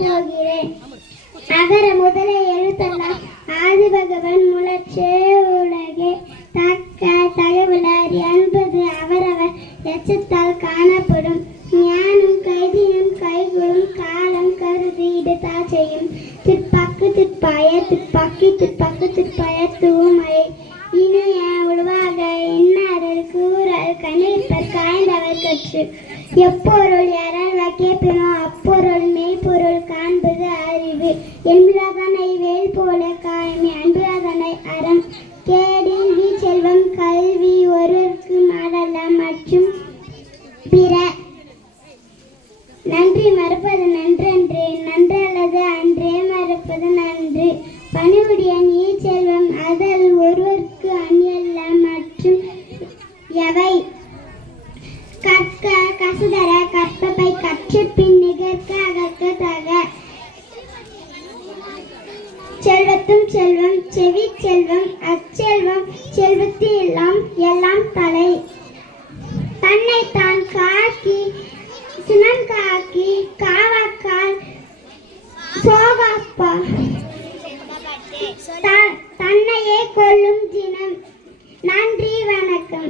போகிறேன். அகர முதல எழுத்தெல்லாம் ஆதிபகவன் முழற்றே உலகே தக்க தகவலர் என்பது அவரவர் எச்சத்தால் காணப்படும். ஞானம் கைதியும் கைகூடும் காலம் கருதி இடுதா செய்யும். திற்பக்கு திற்பாய திற்பக்கி திற்பக்கு திற்பாய தூமழை இனிய உருவாக இன்னாரல் கூறல் கணிப்பர் காய்ந்தவர் கற்று. எப்பொருள் யாரால் கேட்பினோ அப்பொருள் மெய்ப்பொருள் காண்பது அறிவு. என்பதனை வேல் போல காய்மை அன்புதனை அறம் கேடில்வி செல்வம் கல்வி ஒருவருக்கு மாடல்ல மற்றும் பிற. நன்றி மறுப்பது நன்றன்று நன்றல்லது அன்றே மறுப்பது நன்று. பணிவுடைய நீ செல்வம் அதல் ஒருவருக்கு அந்நியல்ல மற்றும் எவை. கற்க கசுதர கற்பவை கற்று பின் நிகழ்க்க அகற்க தக. செல்வத்தும் செல்வம் செவி செல்வம் அச்செல்வம் செல்வத்து எல்லாம் எல்லாம் தலை. தன்னை தான் காக்கி சினம் காக்கி காவாக்கால் சோகாப்பா தன்னையே கொல்லும் தினம். நன்றி வணக்கம்.